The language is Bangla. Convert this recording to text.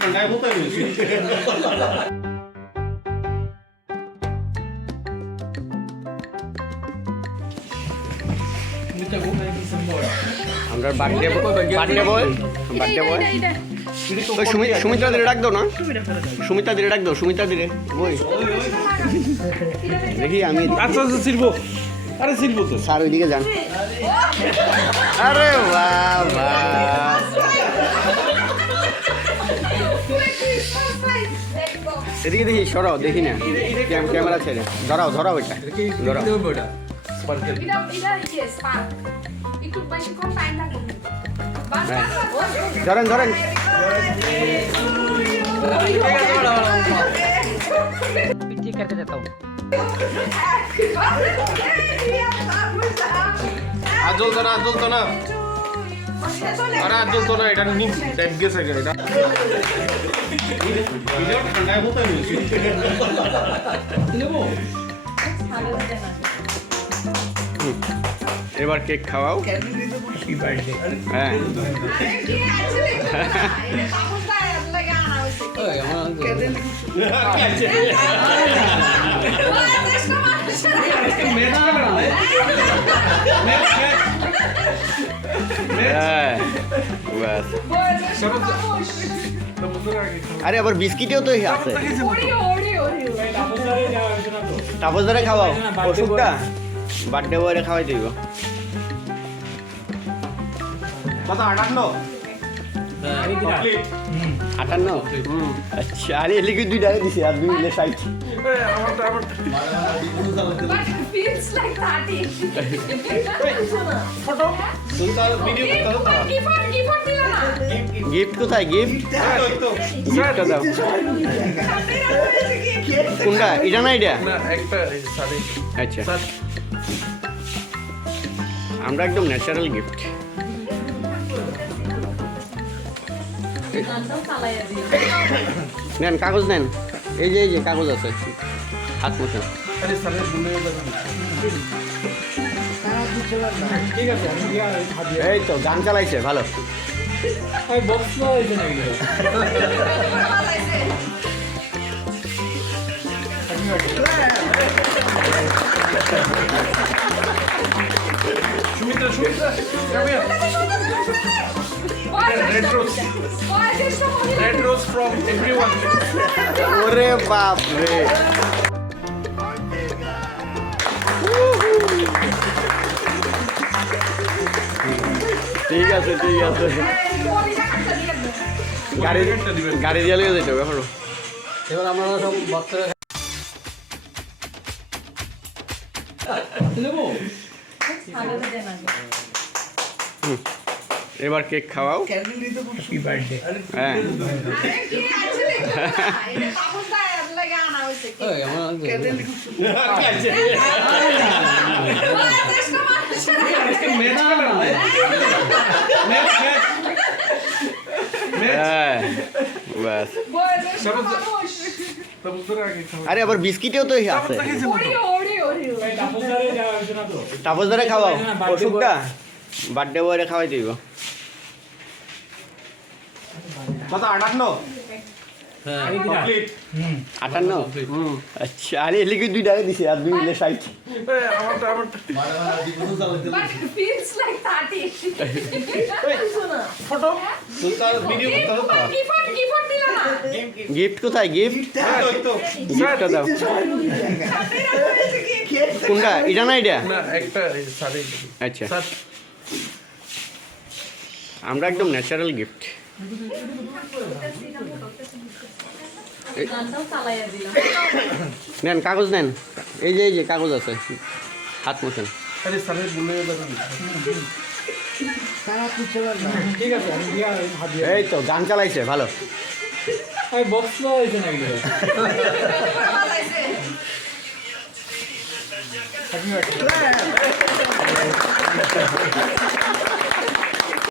ঠান্ডায় কোথায় রয়েছে আমরা বার্থডে বয় ওই সুমিত্রা দিলে ডাক দাও না, সুমিত্রা দিলে ডাক দাও, সুমিত্রা দিলে বই দেখি আমি। আচ্ছা আচ্ছা শিল্প, আরে শিল্প তো স্যার ওইদিকে যান। আরে বাবা এদিকে দেখি, সরাও দেখি না, ক্যামেরা ছেড়ে ধরাও ধরাও, এটা ধরাও। ধরেন ধরেন আর জ্বলতো না, জ্বলতো না, আরে আর জ্বলতো না, এটা নিম টাইপ গেছে এটা ঠান্ডায় কোথায় রয়েছে এবার কেক খাওয়াও। হ্যাঁ আরে আবার বিস্কিটেও তো আছে। তাপস ধরে খাওয়াও ওষুধটা, বার্থডে বয়রে খাওয়াই দিব। কত 58? 58? আচ্ছা, আরে এলিকে 2 টাকা দিছে আর 2 মিলে 60। গিফট কোথায়? গিফট গিফটটা দাও। কোনটা? এটা না এটা? আচ্ছা, আমরা একদম ন্যাচারাল গিফট। নেন কাগজ নেন, এই যে কাগজ আছে, হাত মোছেন। এই তো গান চালাইছে ভালো। Sumitra, Sumitra, red rose from everyone. ওরে বাপ রে, ঠিক আছে ঠিক আছে, গাড়ি দিয়ে লেগে যেতে হবে। এবার আমরা সব বাচ্চারা এবার কেক খাওয়াও। হ্যাঁ ব্যাস। আরে আবার বিস্কিটেও তো আছে। তাপস ধরে খাওয়াও ওষুধটা, বার্থডে বয়রে খাওয়াই দিব। কত 58? 58? আচ্ছা, আরে এলিকে 2 টাকা দিছে আর 2 মিলে 60। গিফট কোথায়? গিফট গিফটটা দাও। কোনটা? এটা না এটা? আচ্ছা, আমরা একদম ন্যাচারাল গিফট। নেন কাগজ নেন, এই যে কাগজ আছে, হাত মোছেন। এই তো গান চালাইছে ভালো।